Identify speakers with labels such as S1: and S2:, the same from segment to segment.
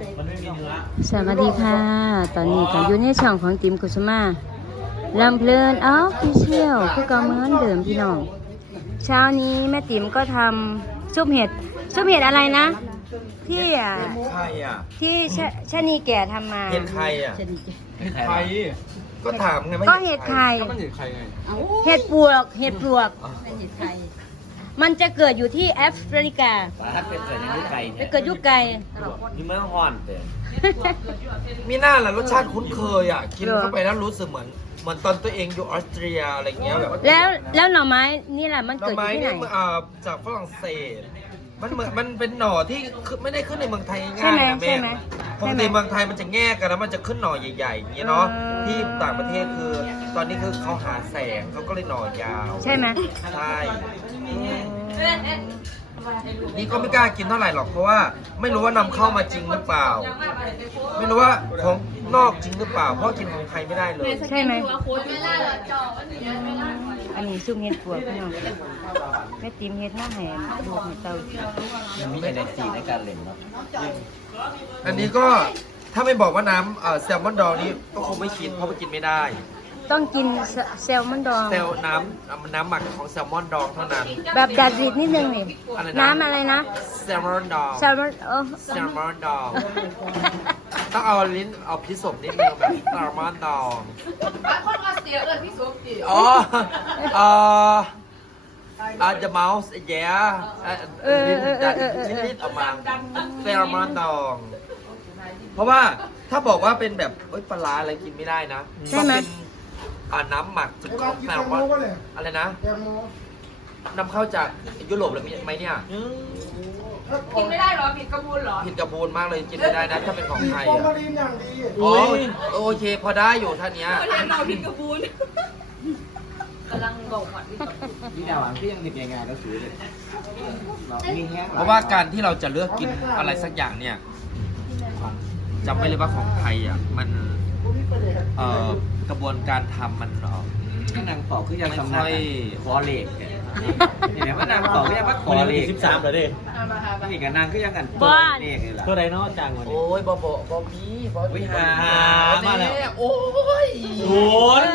S1: มันไม่มีเนื้อ
S2: สวัสดีค่ะ ตอนนี้ก็อยู่ในช่องของติ๋มกุสุมาลำเพลินพี่เชี่ยวคือก็เหมือนเดิมพี่น้องเช้านี้แม่ติ๋มก็ทำซุปเห็ดอะไรนะ ที่
S3: ใครอ่ะ
S2: ที่ชะนีแก่ทำมา
S3: เห็นใครอ่ะ
S1: ใคร
S3: ก็ถามไง
S2: ก็เห็ดไข่
S1: ก็มันเห็นใครไง
S2: เห็ดปลวกมันจะเกิดอยู่ที่แอฟริกา
S4: ถ้าเป็นใส่ในลูกไก่
S2: ไป
S4: เนี่ย
S2: เกิดยุคไก่
S4: นี่ไม่ห่อนแต่
S3: มีหน้าล่ะรสชาติคุ้นเคยอ่ะ กินเข้าไปแล้วรู้สึกเหมือนตอนตัวเองอยู่ออสเตรียอะไรเงี้ยแบบ
S2: แล้วหน่อไม้นี่แหละมัน
S3: หน่อ
S2: เกิดอ
S3: ไม้
S2: ยู่ที่ไหน
S3: นี่จากฝรั่งเศส มันเป็นหน่อที่ไม่ได้ขึ้นในเมืองไทย
S2: ใช่
S3: ง่าย
S2: ไหม
S3: ๆนะ
S2: ใช่
S3: แม่
S2: ไหม
S3: ปกติเมืองไทยมันจะแง่กันแล้วมันจะขึ้นหน่อใหญ่ๆอย่างเงี้ยเนาะ
S2: อืม
S3: ที่ต่างประเทศคือ ตอนนี้คือเขาหาแสงเขาก็เลยหน่อยาว
S2: ใช่ไหม
S3: ใช่ นี่ก็ไม่กล้ากินเท่าไหร่หรอกเพราะว่าไม่รู้ว่านำเข้ามาจริงหรือเปล่า ไม่รู้ว่าของนอกจริงหรือเปล่าเพราะกินของไทยไม่ได้เลย
S2: ใช่ไหมอันนี้ซุปเห็ดปวกพี่น้องแม่ติ๋มเห็ดหน้าแหมลูกเห็ดเต้า
S4: มันมี energy ในการเล่นเนาะ
S3: อันนี้ก็ถ้าไม่บอกว่าน้ำแซลมอนดองนี้ก็คงไม่กินเพราะว่ากินไม่ได้
S2: ต้องกินแซลมอนดอง
S3: น้ำหมักของแซลมอนดองเท่านั้น
S2: แบบดัดริดนิดนึงนี่
S3: อะไรนะ
S2: น้ำอะไรนะ
S3: แซลมอนดอง
S2: แซลมอน
S3: แซลมอนดองต้องเอาลิ้นเอาพิษบนิดนึงแบบแซลมอนดอง
S5: คนออสเตรียพี่ซุปดิ
S3: อ๋อthe mouse yeah ลิ้นออกมาแซลมอนดอง เพราะว่าถ้าบอกว่าเป็นแบบปลาร้าอะไรกินไม่ได้นะ
S2: ใช่ไหม
S3: เป็นน้ำหมักของแซลมอนอะไรนะนำเข้าจากยุโรปหรือไหมเนี่ย
S5: กินไม่ได้หรอผิดกระบูลหรอ
S3: ผิดกระบูนมากเลยกินไม่ได้นะถ้าเป็นของไทย
S6: ฟอ
S3: อะ
S6: ร์มาลีนอย่างดี
S3: อ๋อโอเคพอได้อยู่ท่านเนี้ย
S5: เรียนเราผิดกระบูลกำลังบอกว่า
S4: นี่ดาวหวังที่ยังเด็กง่ายๆแล้วสูเลยเรามีแห้ง
S3: เพราะว่าการที่เราจะเลือกกินอะไรสักอย่างเนี่ยของจำไว้เลยว่าของไทยอ่ะมันกระบวนการทำมัน
S4: ที่นางตอบคือยัง
S3: ไม่
S4: สำ
S3: ค่
S4: นัก
S3: อย
S4: คอเล็กเนี่ยว่านางตอบคือยังว่าคอเล็ก13เลยดินี่กับนางคือยังกันเลขเลยล่ะ
S1: ตัวใดเนาะจางวันนี้
S3: โอ้ยบอมีบอ
S4: วิหา
S1: มาแล้ว
S3: โอ้ย
S1: โหน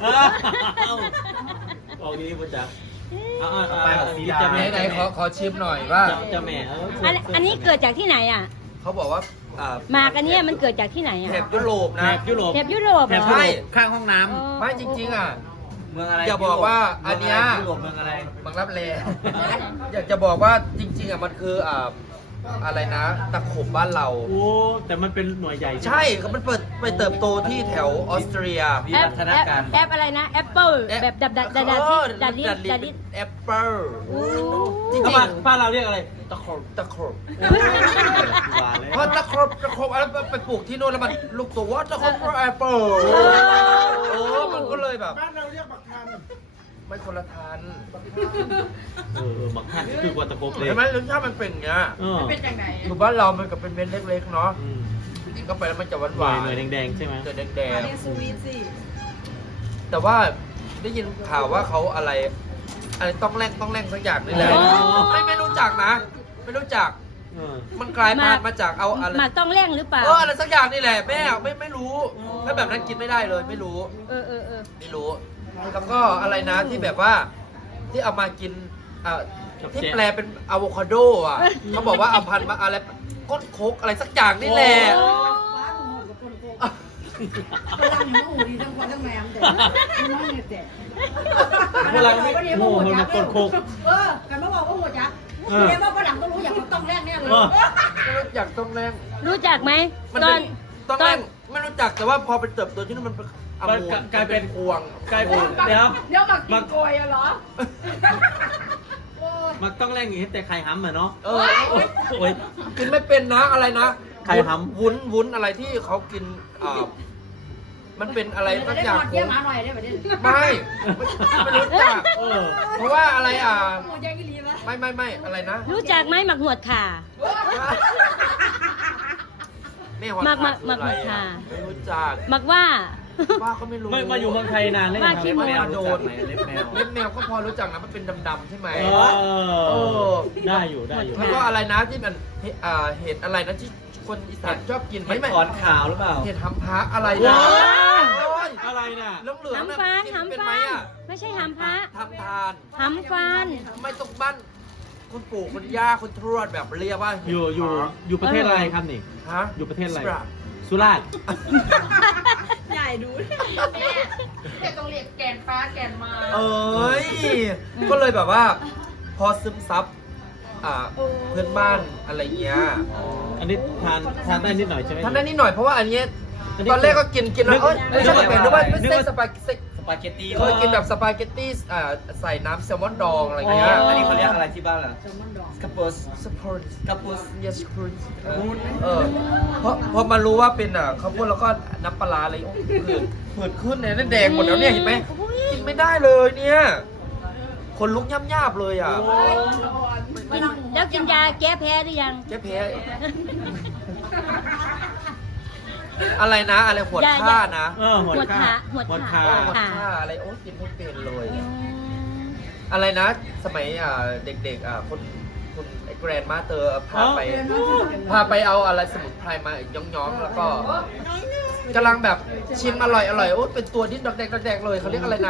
S1: ออกดีป่ะจ๊ะเอาสีจะแม่
S3: ไหนขอชิมหน่อยว่า
S1: จะแม่
S2: อันนี้เกิดจากที่ไหนอ่ะ
S3: เขาบอกว่า
S2: หมากอันเนี้ยมันเกิดจากที่ไหนอ่ะ
S3: แถบยุโรป
S1: แถ
S3: นะ
S1: บยุโรป
S2: แถบยุโรปเหรอ
S3: ใช่
S4: ข้างห้องน้
S3: ไม่จริงๆอ่ะ
S4: ำเมืองอะไร
S3: อย่าบอกว่าอันเนี้ย
S4: ยุโรปเมืองอะไร
S3: บางรับแลอยากจะบอกว่าจริงๆอ่ะมันคืออะไรนะตะขบบ้านเรา
S1: โอ้แต่มันเป็นหน่วยใหญ่
S3: ใช่ครับมันไปเติบโตที่แถวออสเตรีย
S2: แอปอะไรนะแอปเปิลแบบดัดลิด
S3: แอปเปิลจริง
S1: บ้านเราเรียกอะไร
S3: ๆตะขบ
S4: ว่าเลย
S3: เพราะตะขบอะไรไปปลูกที่โน่นแล้วมันลูกตัวว่าตะขบแอปเปิลมันก็เลยแบบ
S6: บ้านเราเรียกบักทัน
S3: ไม่คนละทัน
S1: หมักหั่นคือกว่าตะกบเลย
S3: เห็นไหมรสชาติมันเป็นอย่างเงี้ย
S5: เป็นยังไง
S3: อยู่บ้านเรามันก็เป็นเม็ดเล็กๆเนาะกินเข้าไปแล้วมันจะหวาน
S1: หน่วยแดงๆใช่ไหม
S3: จะแดง
S5: เรียนสวีทสิ
S3: ๆแต่ว่าได้ยินข่าวว่าเขาอะไรต้องแร่งสักอย่างนี่แหละไม่รู้จักนะ ไม่รู้จัก มันกลายพันธุ์มาจากเอาอะไร
S2: หมากต้องแร่งหรือเปล่า
S3: อะไรสักอย่างนี่แหละแม่ไม่รู้ถ้าแบบนั้นกินไม่ได้เลยไม่รู้ ไม่รู้ แล้วก็อะไรนะที่แบบว่าที่เอามากินที่แปลเป็นอะโวคาโดอ่ะเขาบอกว่าเอาพันธุ์มาอะไรก้นโคกอะไรสักอย่างนี่แหละ
S5: เวลาหนูหูดีทั้งคนทั้งแม่แต่น้องเนี่ยแต่
S1: เวลาโอ้โหมันกดโคก
S5: กันมาบอกว่าหัวจักเรียนว่าฝรั่งก็รู้อย่างต้องแรกแน่เลย
S3: อยากต้องแรง
S2: รู้จักไหม
S3: มัน
S2: ตอ
S3: เป็น นต้องแรงไม่รู้จักแต่ว่าพอเป็นเติบโตที่นู่นมันเป็นอะมูล
S1: กลายเป็น
S3: พวง
S1: กลายเป็นเดี๋ยว
S5: เดี๋ยวมากินโกยอะเหรอ
S1: มันต้องแรงอย่างนี้แต่ไข่ห้ำอะเนาะ
S3: เออ
S1: โอ้ย
S3: กินไม่เป็นนะอะไรนะ
S1: ใครทำ
S3: วุ้นอะไรที่เขากินมันเป็นอะไรสักอย่าง
S5: เยี่ยมมาหน่อยได้ไหมเนี่ย
S3: ไม่รู้จัก
S1: เออ
S3: เพราะว่าอะไร
S5: หมูย่างกิลีมั้ย
S3: ไม่อะไรนะ
S2: รู้จักไหมหมักหวดข่า
S3: แม่หัว
S2: มัก
S3: ขาดคืออะไร
S2: มักค่ะ
S3: ไม่รู้จัก
S2: หมักว่า
S3: ว่าก็ไม่รู้
S1: มาอยู่เมืองไทยนานเลย
S2: มา
S1: นะ
S2: ขี้
S1: ค
S2: โม
S1: รับ
S3: โดน
S4: เล็บแมว
S3: เล็บแมวก็พอรู้จักนะมันเป็นดำๆใช่ไหม
S1: เออได้อยู่ได้อยู่
S3: แล้วก็อะไรนะที่มันเห็ดอะไรนะที่คนอีสานชอบกิน
S4: เห็ดขอนขาวหรือเปล่า
S3: เห็ดหำพระอะไรนะ โอ้ย
S1: อะไรน่ะ
S3: เหลืองๆ
S2: หำ
S3: น่ะ
S2: ฟาน
S3: กิน
S2: หำ
S3: เป็นไหม
S2: ฟาน
S3: อ่ะ
S2: ไม่ใช่หำพระ
S3: ทำทาน
S2: หำฟาน
S3: ไม่ต้องบ้านคุณปู่คุณย่าคุณทวดแบบเรียกว่า
S1: อยู่ประเทศอะไรครับนี่
S3: ฮะ
S1: อยู่ประเทศอะไร
S3: สุราษฎ
S1: สุราษฎร์
S5: ใหญ่ดูแม่ต้องเรียกแกนฟ้าแกนมา
S3: เอ้ย ก็เลยแบบว่า พอซึมซับเพื่อนบ้านอะไรเงี้ย
S1: อันนี้ทานได้นิดหน่อยใช่ไหม
S3: ทำได้นิดหน่อยเพราะว่าอันเนี้ย
S1: อันนี้
S3: ตอนแรกก็กินแล้วเอ้ยไม่ใช่แบบนึกว่าไม่ใช่สปาเกตตี้
S4: สปาเกตตี้
S3: เคยกินแบบสปาเกตตี้ใส่น้ำแซลมอนดองอะไรเงี้ย
S4: อันนี้เขาเรียกอะไรที่บ้านล่ะกระปุส
S3: สปอร์ต
S4: กระปุส
S3: yes คุณพอมารู้ว่าเป็นข้าวโพดแล้วก็น้ำปลาร้าอะไรโอ้ผื่นขึ้นเนี่ยนั่นแดงหมดแล้วเนี่ยเห็นไหมกินไม่ได้เลยเนี่ยคนลุกย่ำๆเลยอ่ะ
S2: กินแล้วกินยาแก้แพ้หรือยัง
S3: แค่แพ้อะไรนะอะไรหัวดข้านะ
S1: หัวขา
S2: หัวขา
S3: หัวดข้าอะไรโอ้กินไม่เป็นเลย อะไรนะ สมัยเด็กๆคุณไอ้แกรนมาเตอร์พาไปเอาอะไรสมุนไพรมาย้อมๆแล้วก็กำลังแบบชิมอร่อยโอ้เป็นตัวดิ้นดอกแดกเลยเขาเรียกอะไรนะ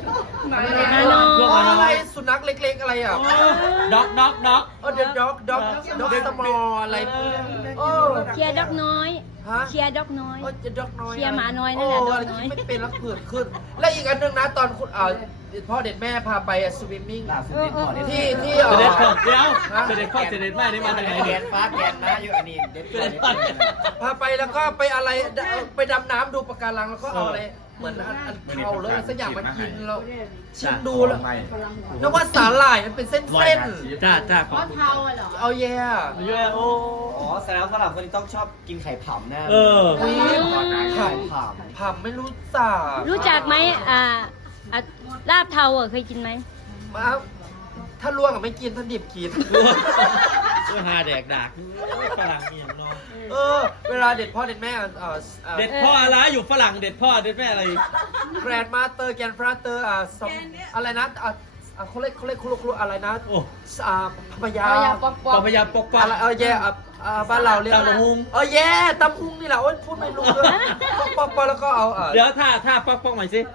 S3: อะไรสุนัขเล็กๆอะไรอ่ะ
S1: ด็อก
S3: เดอะด็อกสมอลอะไร
S2: เชียร์ด็อกน้อย
S3: ฮะ
S2: เชียร์ด็อกน้อย
S3: จะด็อกน้อย
S2: เชียร์หมาน้อยนั่นแหละ
S3: โ
S2: ด็อกน้อย
S3: กินไม่เป็นแล้วผื่นขึ้น และอีกอันหนึงนะตอนคุณพ่อเด็ดแม่พาไปสวิมมิ่ง
S4: ล่าสุดติดพอเด็ด
S3: ที่
S1: เสด็จพ่อเดี๋ยวเสด็จพ่อเสด็จแม่ได้มาจากไหน
S4: แก
S1: เนี่ย
S4: นฟ้าแกนนะอยู่อันนี้เด็ดพอเด็ด
S3: พาไปแล้วก็ไปอะไรไปดำน้ำดูปะการังแล้วก็เอาอะไรเหมือนอันเทาเลยสักอย่างมากินแล้วชิมดูแล้วนึกว่าสาหร่ายมันเป็นเส้น
S1: จ้าขอบ
S5: ก้อน
S1: คุณ
S5: เทาเหรอ
S3: เอาแย่
S1: เยอะโอ้
S4: อ๋อแสดงว่าฝรั่งคนนี้ต้องชอบกินไข่ผำแน่
S1: เออ
S4: ไข่ผ
S3: ผัมไม่รู้จัก
S2: รู้จักไหมลาบเทาเคยกินไหม
S3: มาถ้าลวกไม่กินถ้าดิบกิน
S1: ก็หาแดกดักฝรั่งเมียนน้อง
S3: เวลาเด็ดพ่อเด็ดแม่
S1: เด็ดพ่ออะไรอยู่ฝรั่งเด็ดพ่อเด็ดแม่อะไร
S3: แกรนมาเตอร์แกรนฟราเตอร์อะไรนะเขาเรียกครุอะไรนะ
S1: โอ้
S3: พยา
S1: ปอพยาปกปัก
S3: อะไรแย่บ้านเราเรียก
S1: ตำหุง
S3: แย่ตำหุงนี่แหละโอ้ยพูดไม่รู้เลยปอกแล้วก็เอา
S1: เดี๋ยวถ้าป๊อกใหม่สิ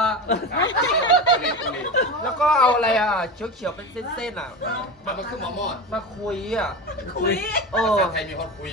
S3: แล้วก็เอาอะไรเขียวๆเป็นเส้นๆ
S6: มันคือหมอมอด
S3: มาคุย
S6: ใครมีคนคุย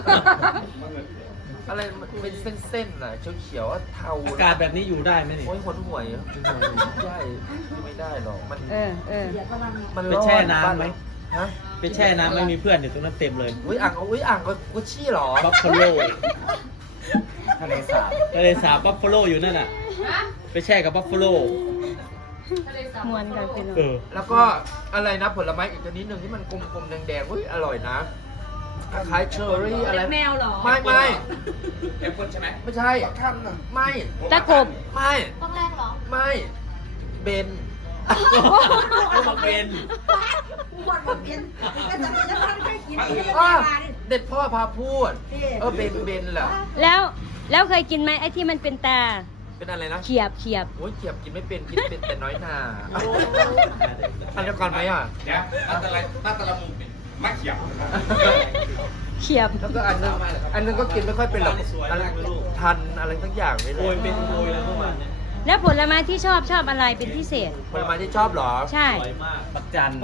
S3: อะไรเป็นเส้นๆเขียวๆเทา
S1: อากาศแบบนี้อยู่ได้ไหมนี่
S3: โอ้ยหห่วยไม่ได้หรอกมัน มัน
S1: ไปแช่น้ำไหม
S3: ฮะ
S1: ไปแช่น้ำไม่มีเพื่อนอยู่ตรงนั้นเต็มเลย
S3: อ่างกุชชี่หรอ
S1: บัฟฟาโล
S4: ำทะเลสาบ
S1: ทะเลสาบบัฟฟาโลอยู่นั่นน่ะ ไปแช่กับบัฟฟาโล
S2: มวนกันพี่น้อง
S3: แล้วก็อะไรนะผลไม้อีกชนิดหนึ่งที่มันกลมๆแดงๆอุ้ยอร่อยนะคล้ายเชอร์รี่อะไร
S5: แมวเหรอ
S3: ไม่
S6: แอปเปิ้ลใช่ไหม
S3: ไม่ใช่ไม่
S2: ตะกบ
S3: ไม่
S5: ต้องแรกเหรอ
S3: ไม่เบน
S1: มาเป็น
S5: ปวดหัวเปลี่ยนก็จะทำให้กิน
S3: เด็ดพ่อพาพูดเบนแหละ
S2: แล้วเคยกินไหมไอ้ที่มันเป็นตา
S3: เป็นอะไรนะ
S2: เขียบ
S3: โอ้ยเขียบกินไม่เป็นกินเป็นแต่น้อยหนาอันเดียวกันไหม
S6: เดี๋ยวตั้งแต่ละมุมไม่เขียว
S2: เขียบ
S3: แล้วก็อันนึงก็กินไม่ค่อยเป็นหรอกทันอะไรสักอย่างไม่เล
S1: โอย
S3: ย
S1: เป็นโอยแล้วเมื่อวานเนี่ย
S2: แล้วผลไม้ที่ชอบอะไรเป็นพิเศษ
S3: ผลไม้ที่ชอบเหรอ
S2: ใช่
S1: สวยมาก
S4: บักจัน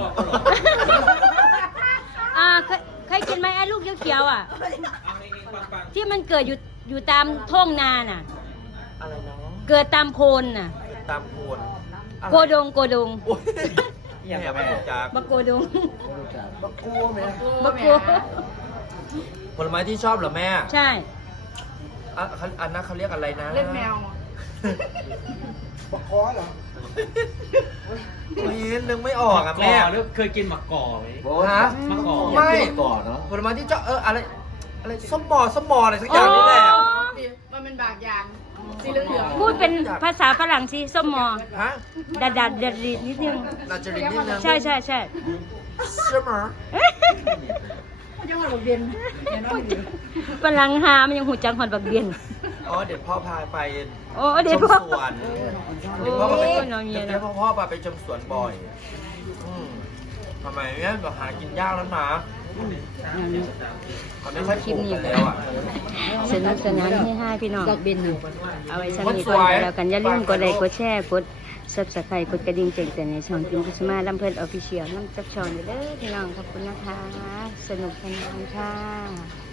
S2: เคยกินไหมไอ้ลูกเขียวๆ
S1: เอาเองปัง
S2: ที่มันเกิดอยู่ตามท้องนาน่ะ
S3: อะไรเนาะ
S2: เกิดตามโพนน่ะ
S3: ตามโพน
S2: โกดง
S3: โอ้ย
S4: อย่าง
S3: แม่
S4: แม่
S3: ไม่รู้จัก
S2: บักโกดง
S3: บักกูไหม
S2: บักโก
S3: ผลไม้ที่ชอบเหรอแม่
S2: ใช่
S3: อันนั้นเขาเรียกอะไรนะ
S5: เล่นแมว
S3: บักคอเหรอนึกไม่ออก
S1: ๆ
S3: อ่ะ
S1: แม่
S3: แม่
S1: เคยกินหมักก่อไหม
S3: ฮะ
S1: มะกอก
S3: ไม่
S4: ก่อนเนาะ
S3: ผลไม้ที่ชอบอะไรส้มมออะไรสักอย่างนี่แหละ
S5: มันเป็นบากอย่างสีเหลือง
S2: พูดเป็นภาษาฝรั่งสิส้มมอ
S3: ฮะ
S2: ดัดนิดนึง
S3: นาจารินนิดนึง
S2: ใช่
S3: ใช่ไหม
S5: ๆมันจะมาหลบเย็น
S2: ฝรั่งหามันยังหูจังหอดบักเบียน
S3: ออ๋อเดี๋ยวพ่อพาไป
S2: โอ้เดี๋ยว
S3: ช
S2: พ่อ
S3: มสวน
S2: โอ้
S3: เดี๋ยวพ่อไป
S2: น้องเมีย
S3: เดี๋ยว
S2: เนาะ
S3: พ่อพาไปชมสวนบ่อยทำไมเนี่ยเราหากินยากแล้วนะมันไม่ค่อยปลูกกันแล้วอ่ะ
S2: สนุกสนานให้ห้าพี่น้องบินเอาไว้ชั้นนี้ก่อนแล้วกันอย่าลืมกดไลค์กดแชร์กด Subscribe กดกระดิ่งแจ้งเตือนในช่องติมกุสมาลำเพลินออฟฟิเชียลน้ำจับช่องเด้อพี่น้องขอบคุณนะคะ สนุกสนานค่ะ